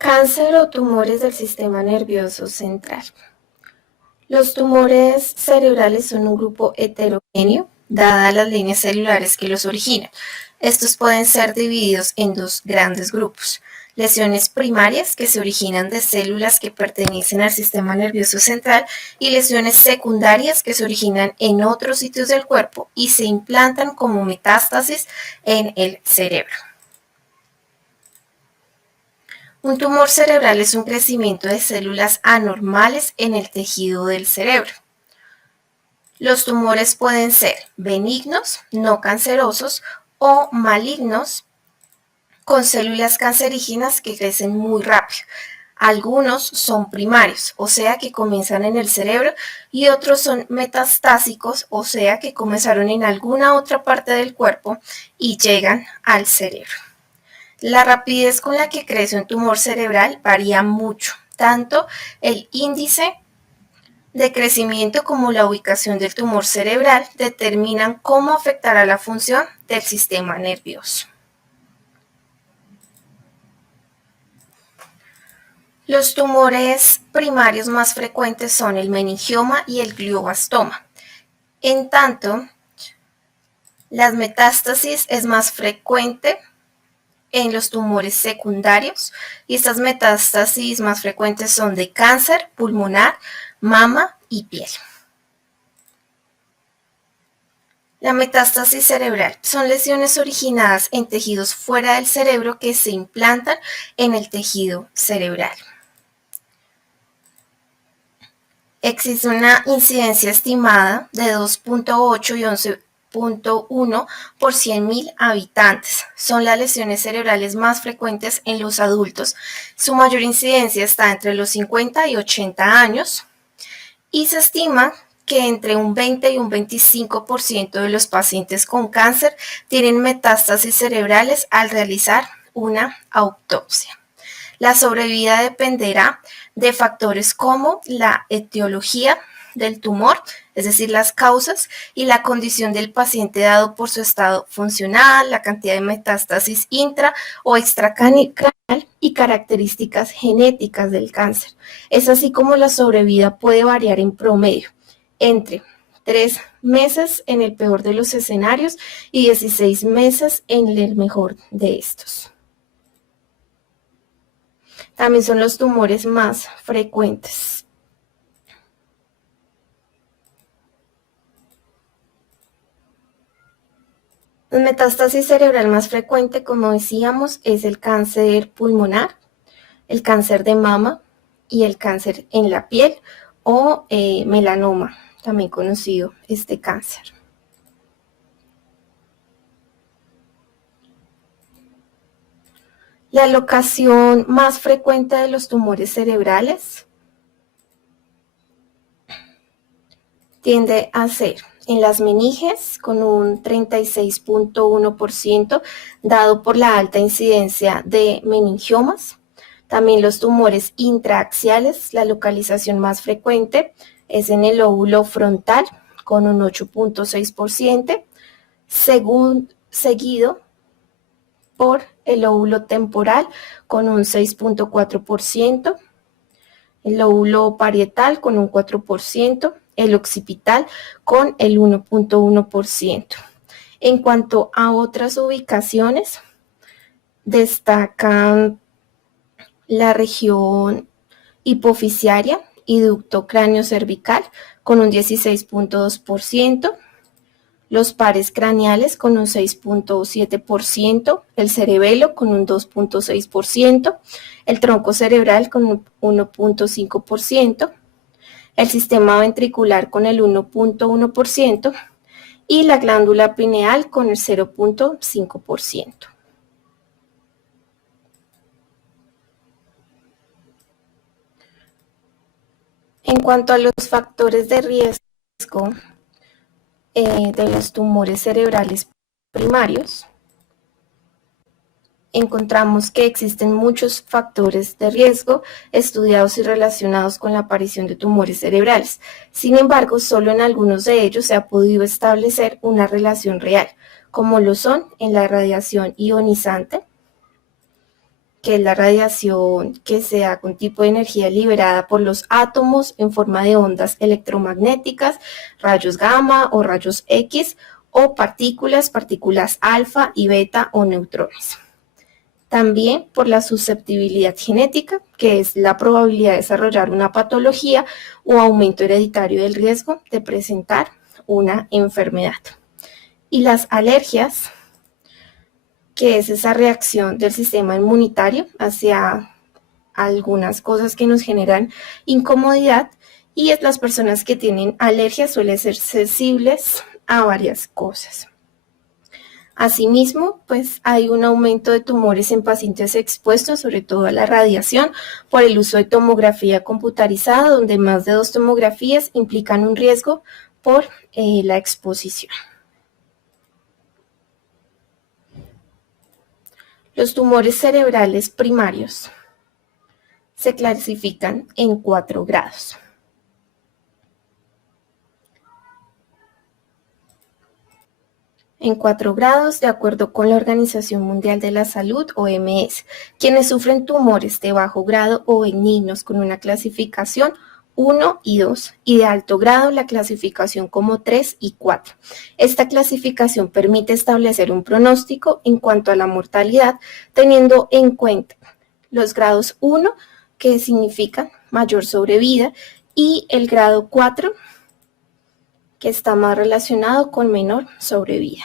Cáncer o tumores del sistema nervioso central. Los tumores cerebrales son un grupo heterogéneo, dadas las líneas celulares que los originan. Estos pueden ser divididos en dos grandes grupos: lesiones primarias, que se originan de células que pertenecen al sistema nervioso central, y lesiones secundarias, que se originan en otros sitios del cuerpo y se implantan como metástasis en el cerebro. Un tumor cerebral es un crecimiento de células anormales en el tejido del cerebro. Los tumores pueden ser benignos, no cancerosos, o malignos, con células cancerígenas que crecen muy rápido. Algunos son primarios, o sea que comienzan en el cerebro, y otros son metastásicos, o sea que comenzaron en alguna otra parte del cuerpo y llegan al cerebro. La rapidez con la que crece un tumor cerebral varía mucho. Tanto el índice de crecimiento como la ubicación del tumor cerebral determinan cómo afectará la función del sistema nervioso. Los tumores primarios más frecuentes son el meningioma y el glioblastoma. En tanto, las metástasis es más frecuente en los tumores secundarios, y estas metástasis más frecuentes son de cáncer, pulmonar, mama y piel. La metástasis cerebral son lesiones originadas en tejidos fuera del cerebro que se implantan en el tejido cerebral. Existe una incidencia estimada de 2.8 y 11.1 por 100.000 habitantes. Son las lesiones cerebrales más frecuentes en los adultos. Su mayor incidencia está entre los 50 y 80 años, y se estima que entre un 20 y un 25% de los pacientes con cáncer tienen metástasis cerebrales al realizar una autopsia. La sobrevida dependerá de factores como la etiología del tumor, es decir, las causas y la condición del paciente dado por su estado funcional, la cantidad de metástasis intra o extracranial y características genéticas del cáncer. Es así como la sobrevida puede variar en promedio entre 3 meses en el peor de los escenarios y 16 meses en el mejor de estos. También son los tumores más frecuentes. La metástasis cerebral más frecuente, como decíamos, es el cáncer pulmonar, el cáncer de mama y el cáncer en la piel o melanoma, también conocido este cáncer. La locación más frecuente de los tumores cerebrales tiende a ser en las meninges, con un 36.1%, dado por la alta incidencia de meningiomas. También los tumores intraaxiales, la localización más frecuente es en el lóbulo frontal, con un 8.6%, seguido por el lóbulo temporal, con un 6.4%, el lóbulo parietal con un 4%, el occipital con el 1.1%. En cuanto a otras ubicaciones, destacan la región hipofisiaria y ducto cráneo cervical con un 16.2%, los pares craneales con un 6.7%, el cerebelo con un 2.6%, el tronco cerebral con un 1.5%, el sistema ventricular con el 1.1% y la glándula pineal con el 0.5%. En cuanto a los factores de riesgo de los tumores cerebrales primarios, encontramos que existen muchos factores de riesgo estudiados y relacionados con la aparición de tumores cerebrales. Sin embargo, solo en algunos de ellos se ha podido establecer una relación real, como lo son en la radiación ionizante, que es la radiación que se da con tipo de energía liberada por los átomos en forma de ondas electromagnéticas, rayos gamma o rayos X, o partículas alfa y beta o neutrones. También por la susceptibilidad genética, que es la probabilidad de desarrollar una patología o aumento hereditario del riesgo de presentar una enfermedad. Y las alergias, que es esa reacción del sistema inmunitario hacia algunas cosas que nos generan incomodidad, y es las personas que tienen alergias suelen ser sensibles a varias cosas. Asimismo, pues hay un aumento de tumores en pacientes expuestos, sobre todo a la radiación, por el uso de tomografía computarizada, donde más de 2 tomografías implican un riesgo por la exposición. Los tumores cerebrales primarios se clasifican en 4 grados. En 4 grados, de acuerdo con la Organización Mundial de la Salud, OMS, quienes sufren tumores de bajo grado o benignos con una clasificación 1 y 2, y de alto grado la clasificación como 3 y 4. Esta clasificación permite establecer un pronóstico en cuanto a la mortalidad, teniendo en cuenta los grados 1, que significan mayor sobrevida, y el grado 4, que está más relacionado con menor sobrevida.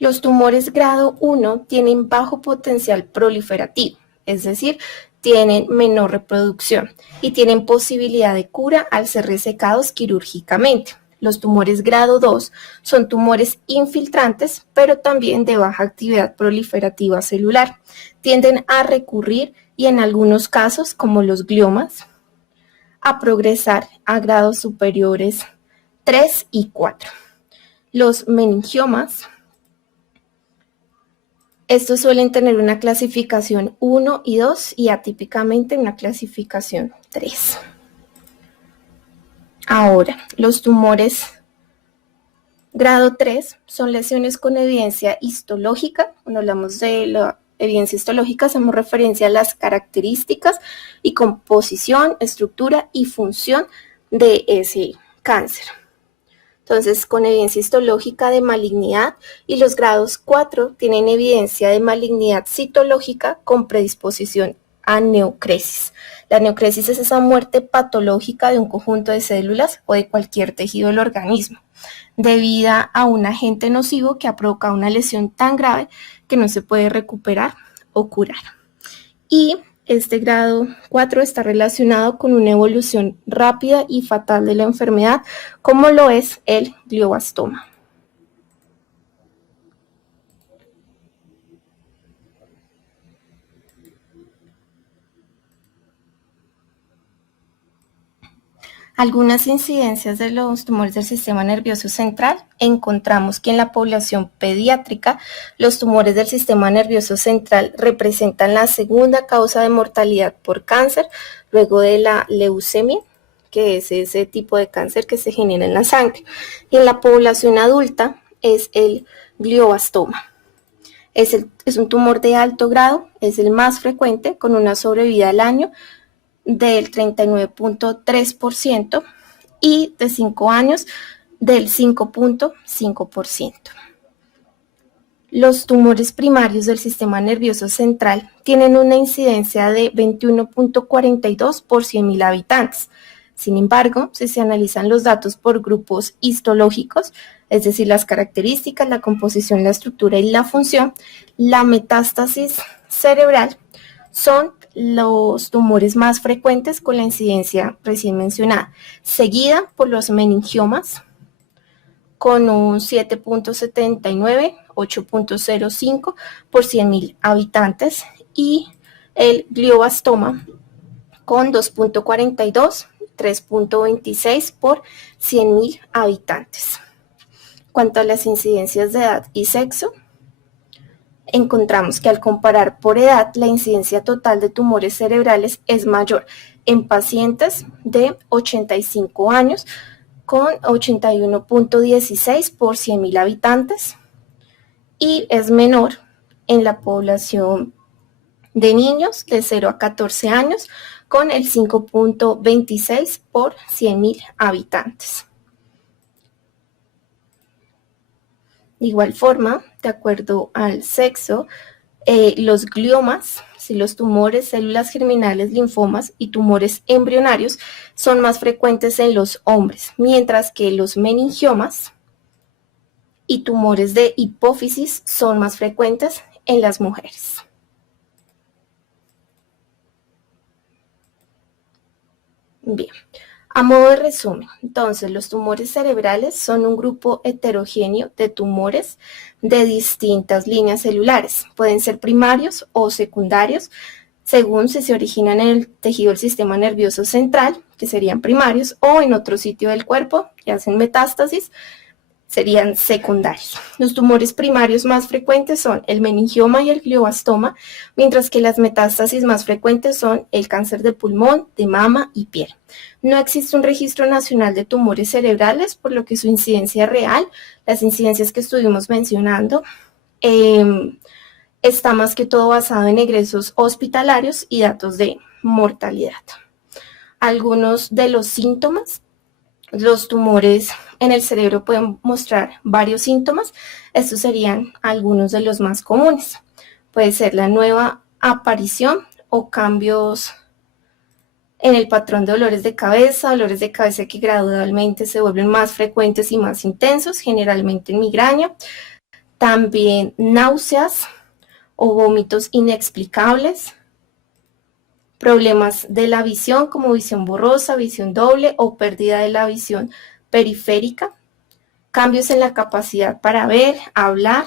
Los tumores grado 1 tienen bajo potencial proliferativo, es decir, tienen menor reproducción y tienen posibilidad de cura al ser resecados quirúrgicamente. Los tumores grado 2 son tumores infiltrantes, pero también de baja actividad proliferativa celular. Tienden a recurrir y en algunos casos, como los gliomas, a progresar a grados superiores 3 y 4. Los meningiomas, estos suelen tener una clasificación 1 y 2 y atípicamente una clasificación 3. Ahora, los tumores grado 3 son lesiones con evidencia histológica. Cuando hablamos de la evidencia histológica, hacemos referencia a las características y composición, estructura y función de ese cáncer. Entonces, con evidencia histológica de malignidad, y los grados 4 tienen evidencia de malignidad citológica con predisposición a neocresis. La neocresis es esa muerte patológica de un conjunto de células o de cualquier tejido del organismo, debido a un agente nocivo que ha provocado una lesión tan grave que no se puede recuperar o curar. Y este grado 4 está relacionado con una evolución rápida y fatal de la enfermedad, como lo es el glioblastoma. Algunas incidencias de los tumores del sistema nervioso central. Encontramos que en la población pediátrica, los tumores del sistema nervioso central representan la segunda causa de mortalidad por cáncer, luego de la leucemia, que es ese tipo de cáncer que se genera en la sangre. Y en la población adulta es el glioblastoma. Es un tumor de alto grado, es el más frecuente, con una sobrevida al año del 39.3% y de 5 años del 5.5%. Los tumores primarios del sistema nervioso central tienen una incidencia de 21.42 por 100.000 habitantes. Sin embargo, si se analizan los datos por grupos histológicos, es decir, las características, la composición, la estructura y la función, la metástasis cerebral son los tumores más frecuentes con la incidencia recién mencionada, seguida por los meningiomas con un 7.79, 8.05 por 100.000 habitantes, y el glioblastoma con 2.42, 3.26 por 100.000 habitantes. Cuanto a las incidencias de edad y sexo, encontramos que al comparar por edad, la incidencia total de tumores cerebrales es mayor en pacientes de 85 años, con 81.16 por 100.000 habitantes, y es menor en la población de niños de 0 a 14 años, con el 5.26 por 100.000 habitantes. De igual forma, de acuerdo al sexo, los gliomas, los tumores, células germinales, linfomas y tumores embrionarios son más frecuentes en los hombres, mientras que los meningiomas y tumores de hipófisis son más frecuentes en las mujeres. Bien, a modo de resumen, entonces los tumores cerebrales son un grupo heterogéneo de tumores de distintas líneas celulares. Pueden ser primarios o secundarios, según si se originan en el tejido del sistema nervioso central, que serían primarios, o en otro sitio del cuerpo, que hacen metástasis, serían secundarios. Los tumores primarios más frecuentes son el meningioma y el glioblastoma, mientras que las metástasis más frecuentes son el cáncer de pulmón, de mama y piel. No existe un registro nacional de tumores cerebrales, por lo que su incidencia real, las incidencias que estuvimos mencionando, está más que todo basado en egresos hospitalarios y datos de mortalidad. Algunos de los síntomas: los tumores en el cerebro pueden mostrar varios síntomas. Estos serían algunos de los más comunes. Puede ser la nueva aparición o cambios en el patrón de dolores de cabeza que gradualmente se vuelven más frecuentes y más intensos, generalmente en migraña. También náuseas o vómitos inexplicables. Problemas de la visión como visión borrosa, visión doble o pérdida de la visión periférica. Cambios en la capacidad para ver, hablar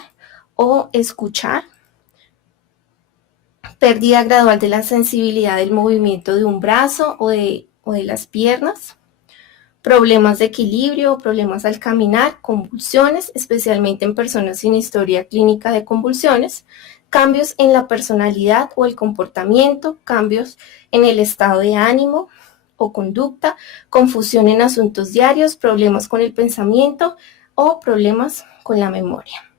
o escuchar. Pérdida gradual de la sensibilidad del movimiento de un brazo o de las piernas. Problemas de equilibrio, problemas al caminar, convulsiones, especialmente en personas sin historia clínica de convulsiones. Cambios en la personalidad o el comportamiento, cambios en el estado de ánimo o conducta, confusión en asuntos diarios, problemas con el pensamiento o problemas con la memoria.